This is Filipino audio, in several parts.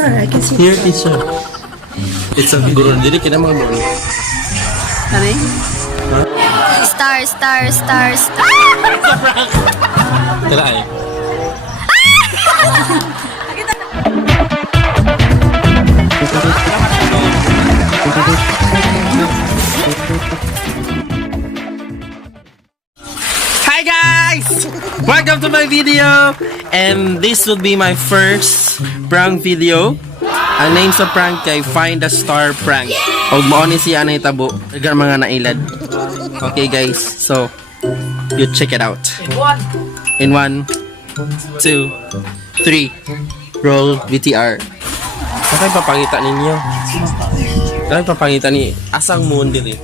sir. I can see. Here, teacher. It's a guru. Jadi kita mau mo. Ano Star. Tira ay. Hi guys! Welcome to my video! And this will be my first prank video. Ang name sa prank kay Find a Star Prank. Og mao ni siya na itabo. Dagan mga nailad. Okay guys, so you check it out. In 1, 2, 3. Roll VTR. Ano papangita ninyo? Ano papangita ni asang moon dili?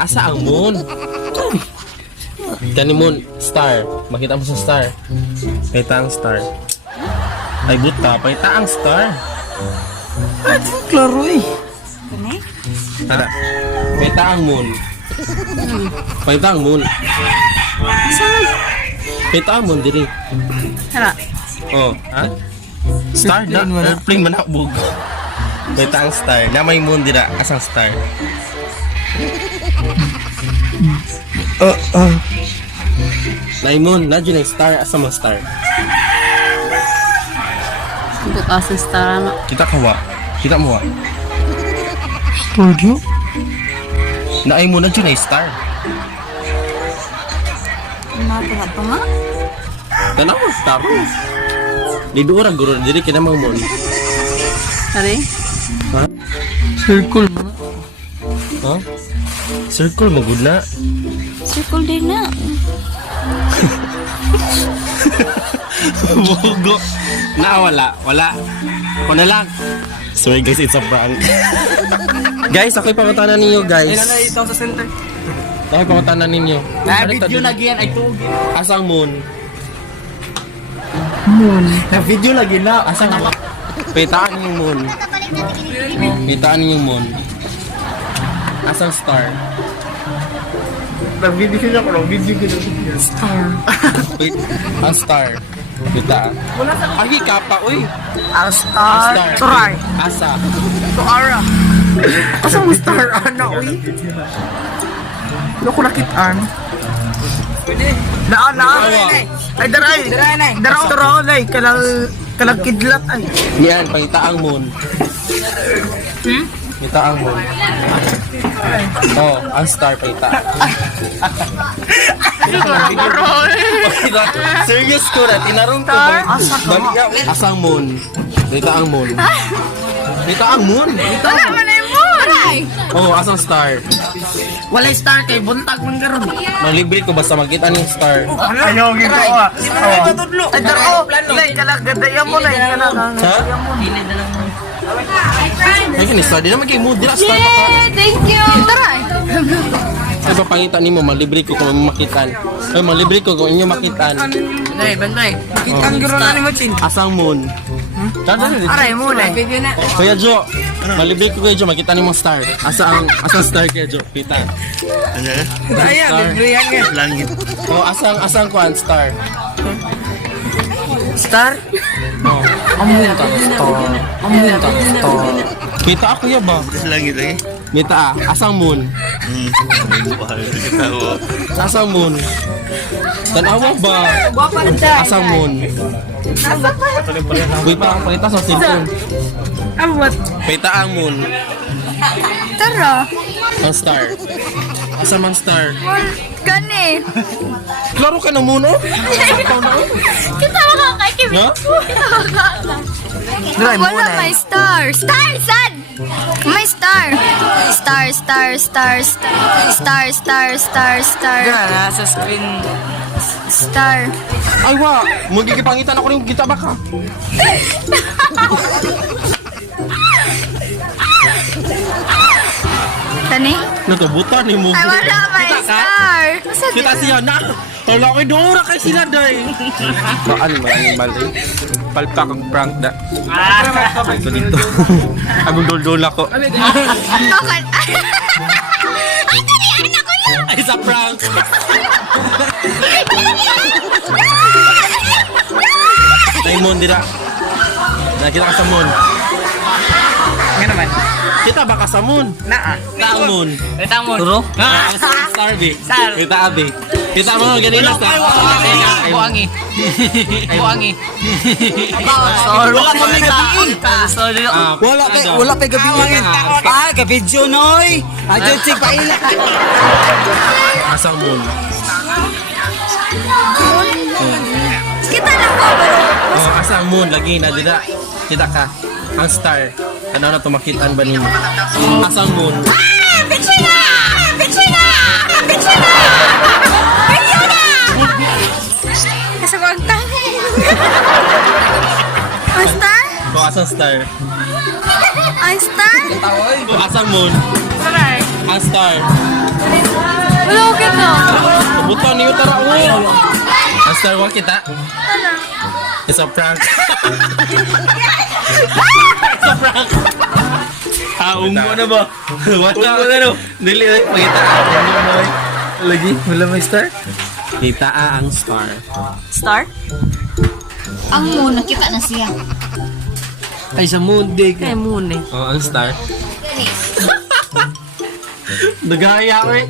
Asa ang moon? Kani moon, star. Makita mo sa star. Pakita ang star. Ay buta, pakita ang star. Ay, klaro eh. Tara. Pakita ang moon. Pakita ang moon. Saan? Pakita ang moon diri. Hala. Oh, ha? Star na, airplane man akbog. Pakita ang star. Na may moon dira, asang star. Naimon, na dyan ang star, asa mo star. Ito kasi star na. Kita kawa. Kita mo wa. Studio? Naimon, na dyan ang star. Matagat pa nga? Tanaw mo star. Di doon ang guru, diri kinamang mon. Ano Ha? Circle mo na. Ha? Circle mo good na. Circle din na. Bugo. Wala. Ako na lang. Sorry guys, it's a prank. Guys, ako'y pangutanan ninyo guys. Ilan na ito sa center? Ako'y pangutanan ninyo. Na-video lagi yan, ay tugin. Asang moon? Na-video lagi na. Asang moon? Pitaan yung moon. Pitaan yung moon. Asang star? Na-video ko na ko, video ko na. Wait, ang star. Pitaan. Ay, kapa, uy. Ang star. Star. Try. Asa. To Ara. Asa mo star, ana, uy? Ano ko nakitaan? Naan. Ay, daray. Daray. Kalang kidlat, ay. Yan, pangitaang moon. Pangitaang moon. Oh, ang star pangita. Serious ko na, tinarong ko. Asang moon. Pangitaang moon. Pangitaang moon. Wala man na yung moon! Oh, asang star. Walay star kay buntag mong garon. Malibre ko basta makita ng star. Ayaw, ginto ah. Ay, daro. Lay, kalang gandaya mo na. Ha? Ay, kini star. Di naman kayo mood. Di na star pa ka. Thank you! Tara! Ay, papangita ni mo, malibre ko kung makitan. Ay, malibre ko kung inyo makitan. Banday. Kitang garon na ni Martin. Asang moon. Aray mo na. Video na. Kuya Jo, malibre ko kuya Jo, makita ni mo star. Asang star kuya Jo, kita. Ayan, biblihan nga. Langit. Oh, asang kuan star. Star? Oh, kita ako ya ba? Langit lagi. Mita asang moon. Asang moon. Tanawa ba? Asang moon. Uy, parang palita sa cellphone. Abot. Pita ang moon. Tara! Ang star. Asa mang star? Gani! Klaro ka na moon, oh? Kita makakaikim! Ha? Wala may star! Star, sad! May star! Star. Nasa screen. Star. Ay, wa! Magigipangitan ako rin kita baka. Kani? Natubutan ni mo. Ay, wala may star! Kita siya na. Wala ko dora kay sila day. Saan maraming mali? Palpak ang prank da. Ito dito. Agong dol-dol ako. Bakit? Ay, tanian ako yun! Ay, sa prank. Diamond dira. Nakita ka sa moon. Nga naman. Kita ba ka sa moon? Naa. Kita ang moon. Ito mo. Turo? Ah, star B. Star. Kita abi. Kita mo ganina star. Buangi. Buangi. Wala pa may gabi. Sorry. Wala pa gabi gabi Junoy. Adyo si paila. Asang moon. Kita lang ko. Oh, asang moon lagi na dida. Kita ka. Ang star. Ano na tumakitaan ba nimo? Asang moon. Bitchy na! Bitchy na! Bitchy na! Bitchy na! Kasabang tayo. Ang star? Oh, asang star. Ang star? Oh, asang moon. Ang star. Wala ko kita. Buton niyo tara oh. Ang star wa kita. It's a prank. It's a prank. Ungo na ba? Ungo na no. Dili ay pakita. Ungo na. Lagi wala may star. Kita ang star. Star? Ang moon, nakita na siya. Ay sa moon day Kaya moon eh. Oh, ang star. Nagaya ko eh.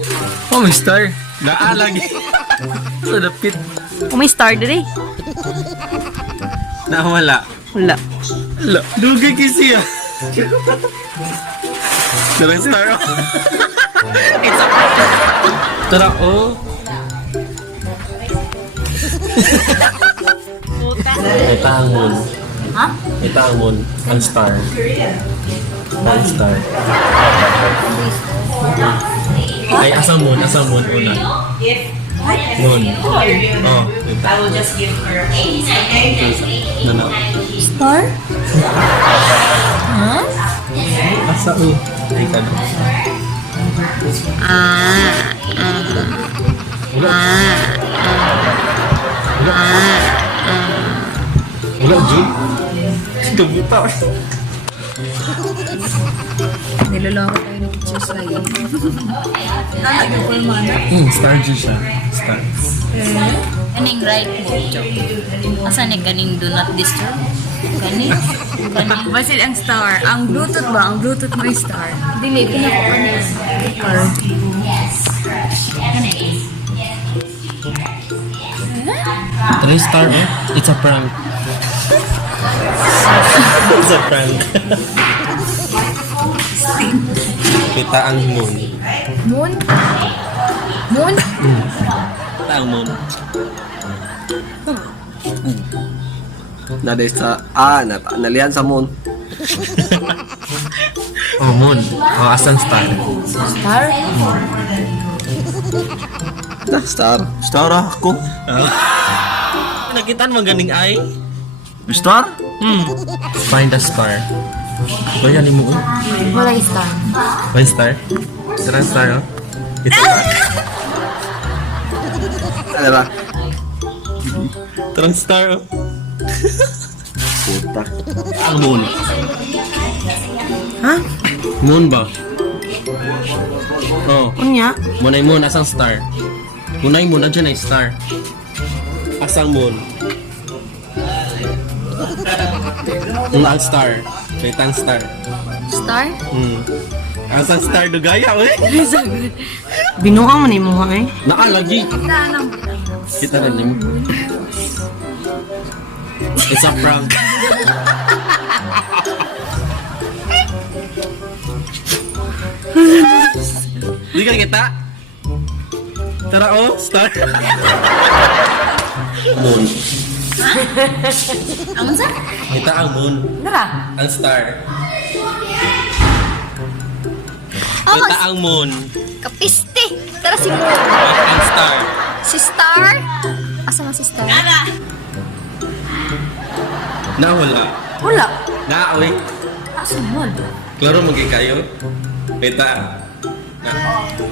Oh, may star. Naalagi. Sa dapit. Kung may star dire. Nawala. Wala. Wala. Dugay kasi ah. Tara, star. It's a prank. Tara, oh. Ito ang moon. Ha? Ito ang moon. Ang star. Ang star. Ay, asang moon una. Moon. Oh. I will just give her a second. Ano? Star? Asa o. Ay, kano. Wala, Jun. Tubuta. Niloloko tayo ni Teacher Sai. Star G siya. Star. Kaning right mo. Asa ni kaning do not disturb? Kaning? Basil ang star. Ang Bluetooth ba? Ang Bluetooth mo yung star. Dili, pinako ka Three star eh? It's a prank. It's a prank. Kita ang moon. Moon? Moon? Kita ang moon. Naday sa nalihan sa moon. Oh, moon. Oh, asang star. Star? Star. Star ako. Nakitaan mo ganing ay? Star? Find a star. Bayan mo oh. Wala yung star. Find star. Tara star oh. It's a star. Ano ba? Tara star oh. Puta. Ang moon. Ha? Moon ba? Oh. Unya? Munay moon, asang star? Munay moon, nandiyan ay star. Asang moon? Ang star. Kaitang star. Star? Asang star do gaya, uy. Binuang mo ni mo eh. Nakalagi. Kita na mo. It's a prank. Di ka kita? Tara oh, star. Moon. Ang sa? Kita ang moon. Nara? Ang star. Oh, Kita ang moon. kapiste. Tara si Moon. Ang star. Si Star? Asa nga si Star? Nawala. Wala. Naawi. Asa mo? Klaro magi kayo. Kita.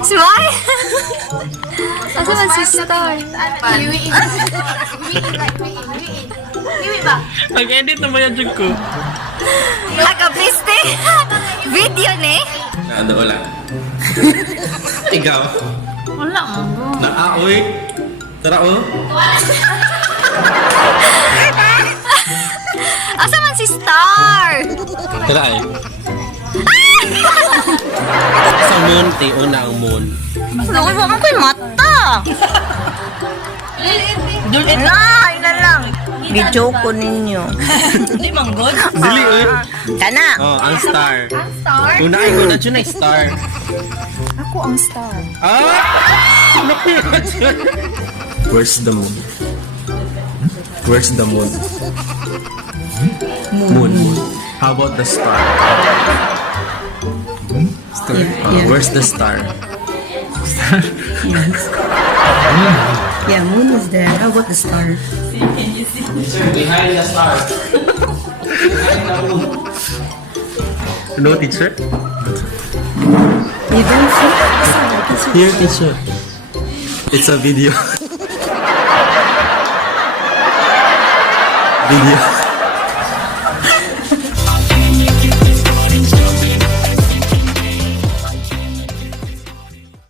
Si Mai? Asa nga si Star? Nag-edit na ba yan dyan ko? Kapiste? Video ni? Ano wala. Ikaw. Wala mo. Naawi. Tara oh. Asa man si Star? Tara eh. Sa moon, una ang moon. Lungay mo ko'y mata. Ay, na lang. Video ko ninyo. Hindi manggod. Dili eh. Kana. Oh, ang star. Ang star? Una dyan ay star. Ako ang star. Ah! Where's the moon? Where's the moon? Moon. How about the star? Star. Where's the star? Yeah, moon is there. How about the star? Behind the star. No, teacher? You don't see? Here, teacher. It's a video. Video.